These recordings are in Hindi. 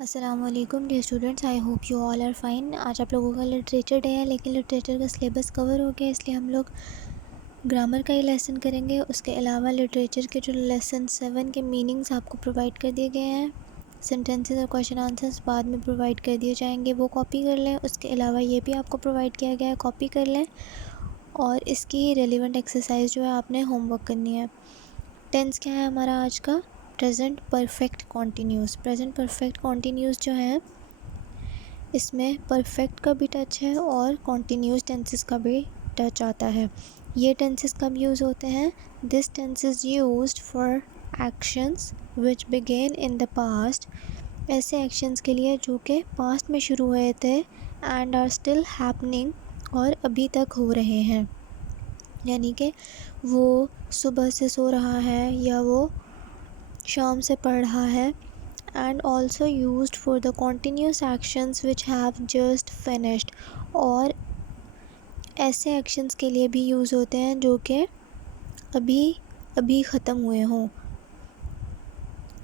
अस्सलामुअलैकुम dear students, I hope you all are fine. आज आप लोगों का लिटरेचर डे है, लेकिन लिटरेचर का सिलेबस कवर हो गया, इसलिए हम लोग ग्रामर का ही लेसन करेंगे। उसके अलावा लिटरेचर के जो लेसन 7 के मीनिंग्स आपको प्रोवाइड कर दिए गए हैं, सेंटेंसेस और क्वेश्चन आंसर्स बाद में प्रोवाइड कर दिए जाएंगे, वो कॉपी कर लें। उसके अलावा ये भी आपको प्रोवाइड किया गया है, कॉपी कर लें। और इसकी रेलिवेंट एक्सरसाइज जो है आपने होमवर्क करनी है। टेंस क्या है हमारा आज का? Present perfect continuous. Present perfect continuous जो है, इसमें परफेक्ट का भी टच है और कॉन्टीन्यूस टेंसेस का भी टच आता है। ये टेंसेस कब यूज़ होते हैं? This tense is used for actions which begin in the past. ऐसे एक्शंस के लिए जो कि पास्ट में शुरू हुए थे एंड आर स्टिल हैपनिंग, और अभी तक हो रहे हैं। यानी कि वो सुबह से सो रहा है या वो शाम से पढ़ रहा है। And also used for the continuous actions which have just finished. और ऐसे एक्शंस के लिए भी यूज़ होते हैं जो कि अभी अभी ख़त्म हुए हों।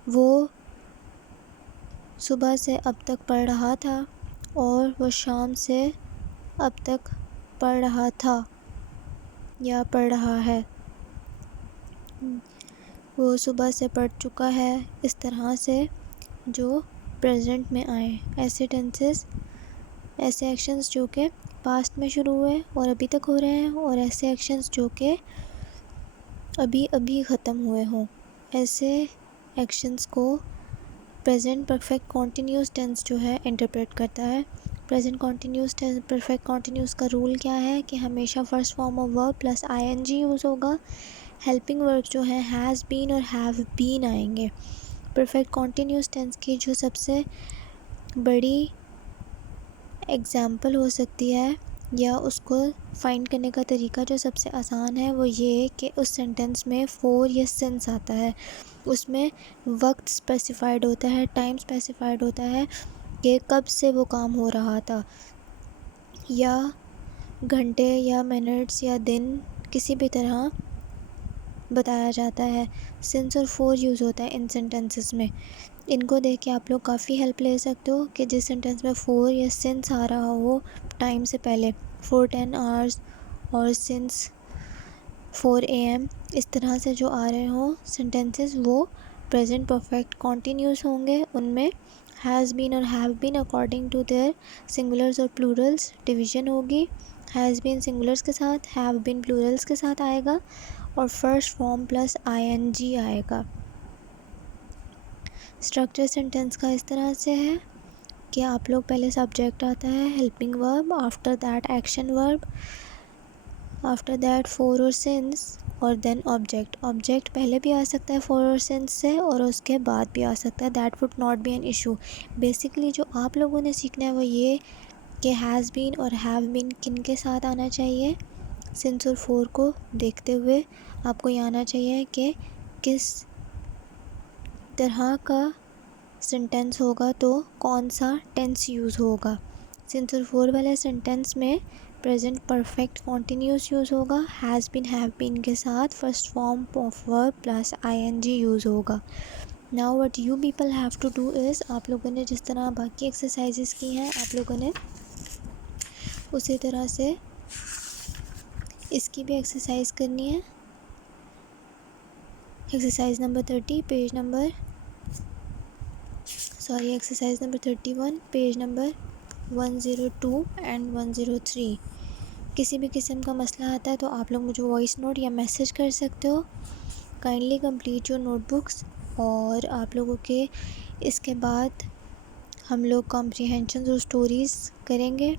वो सुबह से अब तक पढ़ रहा था और वो शाम से अब तक पढ़ रहा था या पढ़ रहा है। वो सुबह से पढ़ चुका है, इस तरह से जो प्रेजेंट में आए। ऐसे टेंसेस, ऐसे एक्शंस जो कि पास्ट में शुरू हुए और अभी तक हो रहे हैं, और ऐसे एक्शंस जो कि अभी अभी ख़त्म हुए हों। ऐसे एक्शंस को प्रेजेंट परफेक्ट कॉन्टीन्यूस टेंस जो है इंटरप्रेट करता है। Present continuous tense, perfect continuous का रूल क्या है कि हमेशा first form of verb plus ING use होगा। हेल्पिंग वर्ब जो है हैज़ बीन और हैव बीन आएंगे। परफेक्ट कॉन्टीन्यूस टेंस की जो सबसे बड़ी एग्ज़ाम्पल हो सकती है, या उसको फाइंड करने का तरीका जो सबसे आसान है, वो ये कि उस सेंटेंस में फॉर या सिंस आता है। उसमें वक्त स्पेसिफाइड होता है, टाइम स्पेसिफाइड होता है कि कब से वो काम हो रहा था, या घंटे या मिनट्स या दिन, किसी भी तरह बताया जाता है। सिंस और फॉर यूज़ होता है इन सेंटेंसेस में। इनको देख के आप लोग काफ़ी हेल्प ले सकते हो कि जिस सेंटेंस में फॉर या सिंस आ रहा हो टाइम से पहले, फॉर 10 आवर्स और सिंस 4 AM, इस तरह से जो आ रहे हों सेंटेंसेस, वो प्रेजेंट परफेक्ट कॉन्टीन्यूस होंगे। उनमें हैज़ बीन और have been according to their singulars और प्लूरल्स डिवीज़न होगी। हैज़ बीन सिंगुलर्स के साथ, हैव बीन प्लूरल्स के साथ आएगा, और फर्स्ट फॉर्म प्लस आईएनजी आएगा। स्ट्रक्चर सेंटेंस का इस तरह से है कि आप लोग पहले सब्जेक्ट आता है, helping verb, after that action verb, after that for और सिंस, और देन ऑब्जेक्ट। ऑब्जेक्ट पहले भी आ सकता है फॉर और सिंस से, और उसके बाद भी आ सकता है। That would not be an issue. Basically जो आप लोगों ने सीखना है वो ये कि हैज़ बीन और हैव बीन किन के साथ आना चाहिए। सिंस और फॉर को देखते हुए आपको ये आना चाहिए कि किस तरह का सेंटेंस होगा तो कौन सा टेंस यूज़ होगा। सिंस और फॉर वाले सेंटेंस में प्रेजेंट परफेक्ट कॉन्टीन्यूस यूज़ होगा, हैज़ बीन हैव बीन के साथ first form of verb plus ING use होगा। Now what you people have to do is, आप लोगों ने जिस तरह बाकी एक्सरसाइजेस की हैं, आप लोगों ने उसी तरह से इसकी भी एक्सरसाइज करनी है। Exercise number 30 page number exercise number 31 page number 102 and 103। किसी भी किस्म का मसला आता है तो आप लोग मुझे वॉइस नोट या मैसेज कर सकते हो। Kindly complete your notebooks. और आप लोगों के इसके बाद हम लोग कॉम्प्रीहेंशन और स्टोरीज़ करेंगे।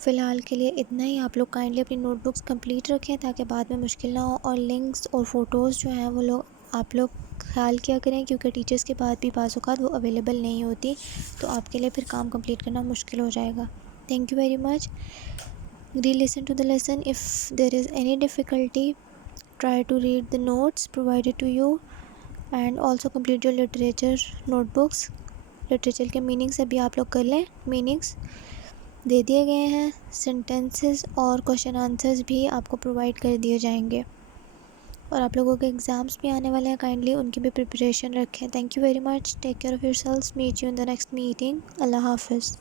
फ़िलहाल के लिए इतना ही। आप लोग काइंडली अपनी नोटबुक्स कंप्लीट रखें ताकि बाद में मुश्किल ना हो। और लिंक्स और फ़ोटोज़ जो हैं वो आप लोग ख्याल किया करें, क्योंकि टीचर्स के बाद भी बाज़ औक़ात वो अवेलेबल नहीं होती, तो आपके लिए फिर काम कंप्लीट करना मुश्किल हो जाएगा। Thank you very much. Re-listen to the lesson. If there is any difficulty, try to read the notes provided to you, and also complete your literature notebooks. Literature के मीनिंग्स अभी आप लोग कर लें। मीनिंग्स दे दिए गए हैं, सेंटेंसेस और क्वेश्चन आंसर्स भी आपको प्रोवाइड कर दिए जाएंगे। और आप लोगों के एग्ज़ाम्स भी आने वाले हैं, काइंडली उनकी भी प्रिपरेशन रखें। Thank you very much, take care of yourselves, meet you in the next meeting. अल्लाह हाफ़िज़।